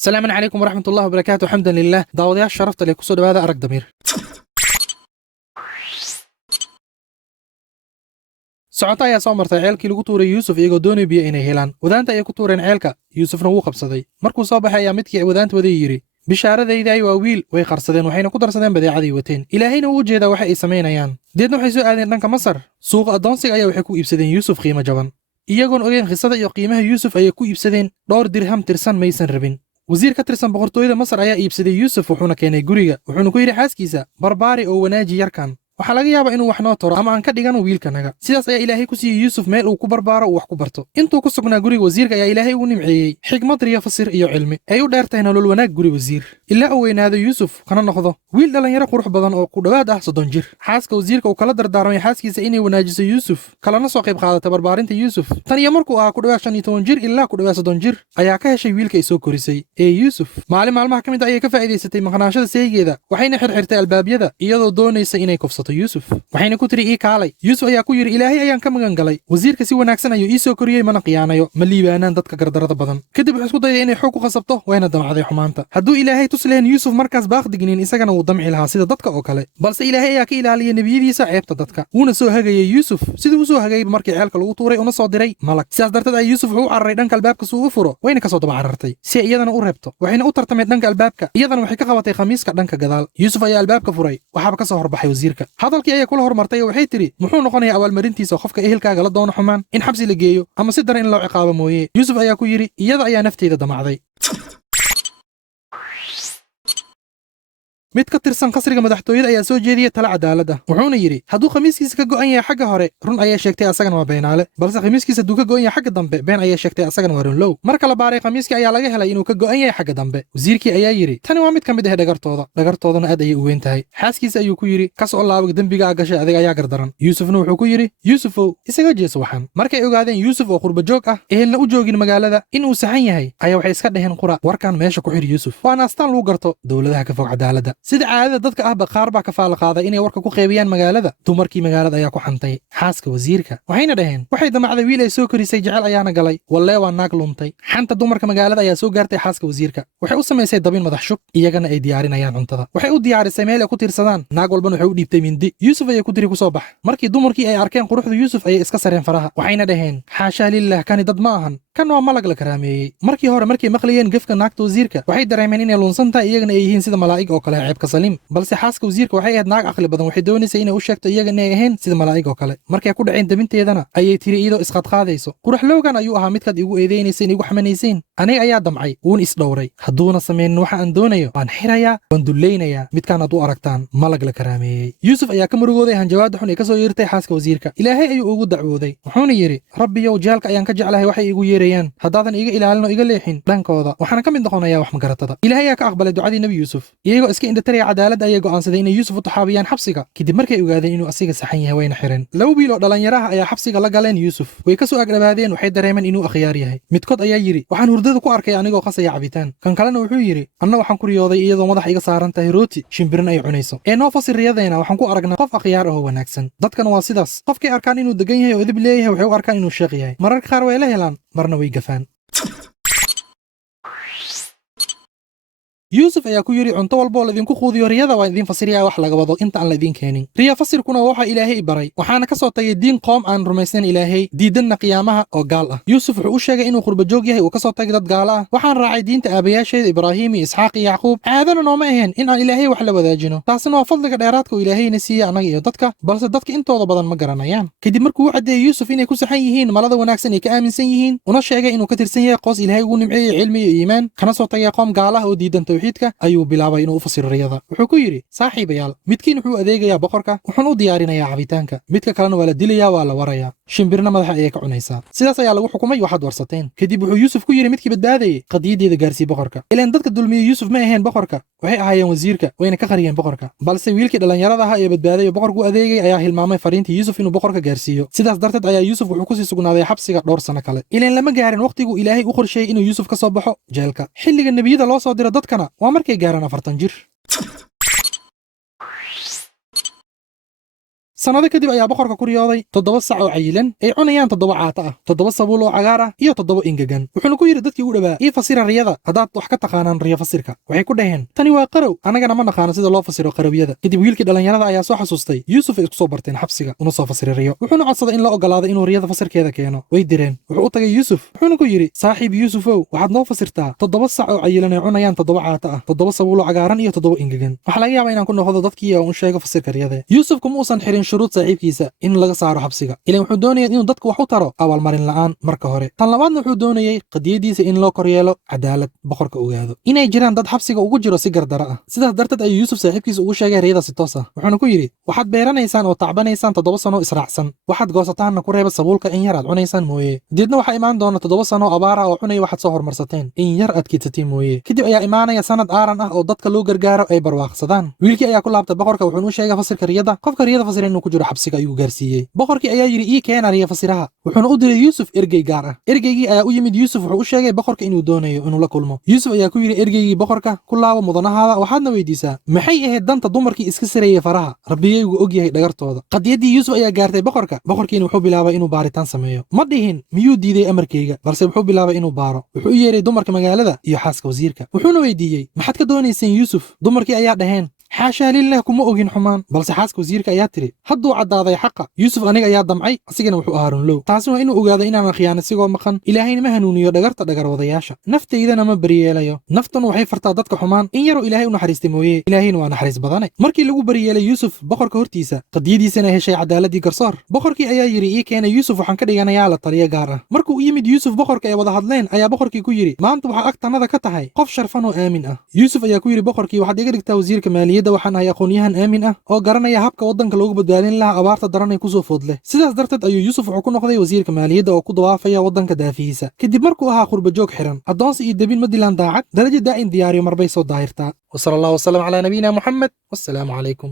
السلام عليكم ورحمة الله وبركاته. حمدا لله داودياش شرفت لي كسو دبادا أرق دمير socota ayaa soo martay ceelkii lagu tuuray Yuusuf iyagoo doonay biyo inay helaan wadaanta ay ku tuureen ceelka Yuusufna wuu qabsaday markuu soo baxay ayaa midkii wadaantooda yiri bishaaradayda waa wiil way qarsadeen waxayna ku darsadeen badeecadii wateen ilaahayna uu jeeda waxa ay sameynayaan deedna waxay soo aadeen dhanka Masar suuqa adoonsiga ayaa waxay ku iibsadeen Yuusuf qiimo jaban iyagoon ogeyn qisada iyo qiimaha Yuusuf ayay ku iibsadeen dhowr dirham tirsan maysan rabin wasiir ka tirsan boqortooyada Masar ayaa iibsaday Yuusuf wuxuuna keenay guriga wuxuuna ku yiri xaaskiisa barbaari oo wanaaji yarkan waxa laga yaabaa inuu wax noo toro ama aan ka dhigano wiilkanaga sidaas ayaa ilaahay ku siiyay Yuusuf meel uu ku barbaaro oo wax ku barto intuu ku sugnaa guriga wasiirka ayaa ilaahay ugu nimceeyay xigmad iyo fasir iyo cilmi ay u dheertahay nolol wanaag guri wasiir ilaa uu weynaado Yuusuf kana noqdo wiil dhalinyaro qurux badan oo ku dhawaad ah 30 jir xaaska wasiirka uu kala dardaarmay xaaskiisa inay wanaajiso Yuusuf kalana soo qayb qaadato barbaarinta Yuusuf tan iyo markuu ahaa ku dhawaad 15 jir ilaa ku dhawaad 30 jir ayaa ka heshay wiilka ay soo korisay ee Yuusuf maalmaha kamid ayay ka faa'iideysatay maqnaashada seeygeeda waxayna xirxirtay albaabiyada iyadoo doonaysa inay kufsato Yuusuf waxayna ku tiri kaalay Yuusuf ayaa ku yiri ilaahay ayaan ka magan galay wasiirka si wanaagsan ayuu ii soo koriyay mana qiyaanayo ma liibaanaan dadka gardarada badan kadib wuxuu isku dayay inay xoog ku qasabto wayna damacday xumaanta hadduu ilaahay tusleen Yuusuf markaas baaqdignin isagana uu damci lahaa sida dadka oo kale balse ilaahay ayaa ka ilaaliyay nabiyadiisa ceebta dadka wuuna soo hagayay Yuusuf sidoo uu soo hagayay markii ceelka lagu tuuray una soo diray malag sidaas darteed ay Yuusuf u cararay dhanka albaabka soo u furo wayna ka soo daba carartay si iyadana u reebto waxayna u tartamay dhanka albaabka iyadana waxay ka qabatay khamiiska dhanka gadaal Yuusuf ayaa albaabka furay waxaaba ka soo horbaxay wasiirka hadalkii ayaa kula hormartay waxay tiri muxuu noqonayaa abaalmarintiisa qofka ehelkaaga la doono xumaan in xabsi la geeyo ama si daran in loo ciqaabo mooyee Yuusuf ayaa ku yiri iyada ayaa nafteeda damacday mid ka tirsan qasriga madaxtooyada ayaa soo jeediyay tala cadaalad ah wuxuuna yiri hadduu khamiiskiisa ka go'an yahay xagga hore run ayay sheegtay asagana waa beenaale balse khamiiskiisa hadduu ka go'an yahay xagga dambe been ayay sheegtay asagana waa runlow marka la baaray khamiiskii ayaa laga helay inuu ka go'an yahay xagga dambe wasiirkii ayaa yiri tani waa mid ka mid ah dhagartoodana aad ayay u weyn tahay xaaskiisa ayuu ku yiri ka soo laabay dambiga gashay adiga ayaa gardaran Yuusufna wuxuu ku yiri Yuusufow isaga jeeso waxan markay ogaadeen Yuusuf oo qurba joog ah ehelna u joogin magaalada inuu saxan yahay ayaa waxay iska dhaheen qura warkan meesha ku xir Yuusuf waana astaan lagu garto dawladaha ka fog cadaaladda sida caadada dadka ah qaar baa ka faal qaaday inay warka ku qeybiyaan magaalada dumarkii magaalada ayaa ku xantay xaaska wasiirka waxayna dhaheen waxay damacday wiil ay soo korisay jacayl ayaana galay wallee waa naag luntay xanta dumarka magaalada ayaa soo gaartay xaaska wasiirka waxay u samaysay dabin madax shub iyagana ay diyaarinayaan cuntada waxay u diyaarisay meel ay ku tiirsadaan naag walbana waxay u dhiibtay mindi Yuusuf ayaa ku tiri ku soo bax markii dumarkii ay arkeen quruxda Yuusuf ayay iska sareen faraha waxayna dhaheen xaasha lillah kani dad ma ahan kan waa malag la karaameeyay markii hore markay maqlayeen gafka naagta wasiirka waxay dareemeen inay lunsan tahay iyagana ay yihiin sida malaa'ig oo kale ceebka saliim balse xaaska wasiirka waxay ahayd naag aqli badan waxay doonaysay inay u sheegto iyaga inay ahayn sida malaa'ig oo kale markay ku dhaceen dabinteedana ayay tiri iyadoo isqadqaadayso qurux lowgan ayuu ahaa midkaad igu eedeynaysa igu xamanayseen aniga ayaa damcay wuun isdhowray hadduuna samaynin waxa aan doonayo waan xirayaa waan dullaynayaa midkaan aad u aragtaan malag la karaameeyey Yuusuf ayaa ka murugooday hanjawaada xun ee ka soo yeertay xaaska wasiirka ilaahay ayuu ugu dacwooday wuxuuna yiri rabbiyow jeelka ayaan ka jeclahay waxay igu yeerayaan haddaadan iga ilaalino iga leexin dhankooda waxaan ka mid noqonayaa wax magaratada ilaahay ayaa ka aqbalay ducadii nabi Yuusuf iyagoo iska indhataraya cadaalad ayay go'aansaday inay Yuusuf u taxaabiyaan xabsiga kadib markay ogaadeen inuu asiga saxan yahay wayna xireen laba wiil oo dhalinyaraha ayaa xabsiga la galeen Yuusuf way ka soo agdhabaadeen waxay dareemeen inuu akhyaar yahay midkood ayaa yiri waxaan hurdada ku arkay anigoo qasaya cabitaan kan kalena wuxuu yiri anna waxaan ku riyooday iyadoo madax iga saaran tahay rooti shimbirna ay cunayso ee noo fasir riyadeena waxaan ku aragnaa qof akhyaar ah oo wanaagsan dadkana waa sidaas qofkay arkaan inuu degan yahay oo edeb leeyahay waxay u arkaan inuu sheekh yahay mararka qaar way la helaan marna way gafaan Yuusuf ayaa ku yiri cunto walba la idinku quudiyo riyada waa idin fasiriyaa wax laga wado inta aan la idin keenin riya fasirkuna waxa ilaahay baray waxaana ka soo tagay diin qoom aan rumaysan ilaahay diidanna qiyaamaha oo gaal ah Yuusuf wuxuu u sheegay inuu qurba joog yahay oo ka soo tagay dad gaal ah waxaan raacay diinta aabayaasheeda Ibraahim iyo Isxaaq iyo Yacquub caadana nooma ahayn in aan ilaahay wax la wadaajino taasina waa fadliga dheeraadka oo ilaahayna siiyay anaga iyo dadka balse dadka intooda badan ma garanayaan kadib markuu u cadeeyay Yuusuf inay ku saxan yihiin malada wanaagsan ee ka aaminsan yihiin una sheegay inuu ka tirsan yahay qoys ilaahay ugu nimceeyay cilmi iyo iimaan kana soo tagay qoom gaal ah oo diidan tawxiidka ayuu bilaabay inuu u fasiro riyada wuxuu ku yiri saaxiibayaal midkiin wuxuu adeegayaa boqorka wuxuu u diyaarinayaa cabitaanka midka kalena waa la dilayaa waa la warayaa shimbirna madaxa ayay ka cunaysaa sidaas ayaa lagu xukumay waxaad warsateen kadib wuxuu Yuusuf ku yiri midkii badbaadayay qadiyadeeda gaarsii boqorka ilaan dadka dulmiyay Yuusuf ma ahayn boqorka waxay ahaayeen wasiirka wayna ka qariyeen boqorka balse wiilkii dhalinyarada ahaa ee badbaadayay boqorku adeegay ayaa hilmaamay fariintii Yuusuf inuu boqorka gaarsiiyo sidaas darteed ayaa Yuusuf wuxuu ku sii sugnaaday xabsiga dhowr sano kale ilaan lama gaarin waqtigu ilaahay u qorsheeyay inuu Yuusuf ka soo baxo jeelka xilliga nabiyada loo soo diro dadkana waa markay gaaraan 40 jir sannado kadib ayaa boqorka ku riyooday 7 sac oo cayilan ay cunayaan 7 caata ah, 7 sabuul oo cagaar ah iyo 7 engegan. wuxuuna ku yidhi dadkii u dhawaa ii fasira riyada haddaad wax ka taqaanaan riyo fasirka. waxay ku dhaheen tani waa qarow, annagana ma naqaano sida loo fasiro qarowyada. kadib wiilkii dhallinyarada ayaa soo xasuustay yuusuf ay isku soo barteen xabsiga una soo fasira riyo. wuxuuna codsaday in la ogolaado inuu riyada fasirkeeda keeno. way direen. wuxuu u tagay yuusuf wuxuuna ku yidhi saaxiib yuusufow, waxaad noo fasirtaa 7 sac oo cayilan ay cunayaan 7 caata ah, 7 sabuul oo cagaaran iyo 7 engegan. waxaa laga yaabaa inaan ku noqdo dadkii oo u sheego fasirka riyada. yuusuf kuma uusan xirin shuruud saaxiibkiisa in laga saaro xabsiga, ilaan wuxuu doonayay inuu dadka wax u taro abaalmarin la'aan marka hore. tan labaadna wuxuu doonayay qadiyadiisa in loo koryeelo cadaalad, boqorka ogaado inay jiraan dad xabsiga ugu jiro si gardara ah. sidaas darteed ayuu yuusuf saaxiibkiisa ugu sheegay riyada si toos ah. wuxuuna ku yidhi waxaad beeranaysaan oo tacbanaysaan 7 sano israacsan, waxaad goosataanna ku reeba sabuulka in yar aad cunaysaan mooye. deedna waxaa imaan doona 7 sano abaara oo cunaya waxaad soo hormarsateen in yar aad keedsatiin mooye. kadib ayaa imaanaya sanad aaran ah oo dadka loo gargaaro ay barwaaqsadaan. wiilkii ayaa ku laabtay boqorka wuxuuna u sheegay fasirka riyada. qofka riyada fasira inuu ku jiro xabsiga ayuu gaarsiiyey. boqorkii ayaa yidhi ii keena riya fasiraha. wuxuuna u diray yuusuf ergey gaar ah. ergeygii ayaa u yimid yuusuf wuxuu u sheegay boqorka inuu doonayo inuu la kulmo. yuusuf ayaa ku yidhi ergeygii boqorka ku laabo mudanahaada waxaadna weydiisaa maxay ahayd danta dumarkii iska sarayey faraha, rabbigaygu og yahay dhagartooda. qadiyaddii yuusuf ayaa gaartay boqorka. boqorkiina wuxuu bilaabay inuu baaritaan sameeyo. ma dhihin miyuu diiday amarkayga, balse wuxuu bilaabay inuu baaro. wuxuu u yeeray dumarka magaalada iyo xaaska wasiirka. wuxuuna weydiiyey maxaad ka doonayseen yuusuf. dumarkii ayaa dhaheen xaashaa lilah kuma ogin xumaan, balse xaaska wasiirka ayaa tiri hadduu caddaaday xaqa yuusuf aniga ayaa damcay, asigana wuxuu ahaa runlow. taasi waa inuu ogaado inaanan khiyaano sigoo maqan, ilaahayna ma hanuuniyo dhagarta dhagarwadayaasha, naftaydana ma bariyeelayo. naftanu waxay fartaa dadka xumaan in yaroo ilaahay u naxariistay mooye, ilaahayna waa naxariis badane. markii lagu bariyeelay yuusuf boqorka hortiisa, qadiyadiisana heshay cadaaladii garsoor, boqorkii ayaa yidhi ii keena yuusuf waxaan ka dhiganayaa la taliyo gaar ah. markuu u yimid yuusuf boqorka ay wada hadleen ayaa boqorkii ku yidhi maanta waxaa agtannada ka tahay qof sharfan oo aamin ah. yuusuf ayaa ku yidhi boqorkii waxaad iga dhigtaa wasiirka maaliyadda, waxaan ahay aqoonyahan aamin ah oo garanaya habka waddanka loogu badbaadin lahaa abaarta daran ee kusoo food leh. sidaas darteed ayuu yuusuf wuxuu ku noqday wasiirka maaliyadda oo ku dawaafaya waddanka daafihiisa. kadib markuu ahaa qurbajoog xiran, addoonsi iyo debin ma dilaan daacad, darajo daa'in diyaariyo marbay soo daahirtaa. wasala allahu wasalam calaa nabiyina muxamed wassalaamu calaykum.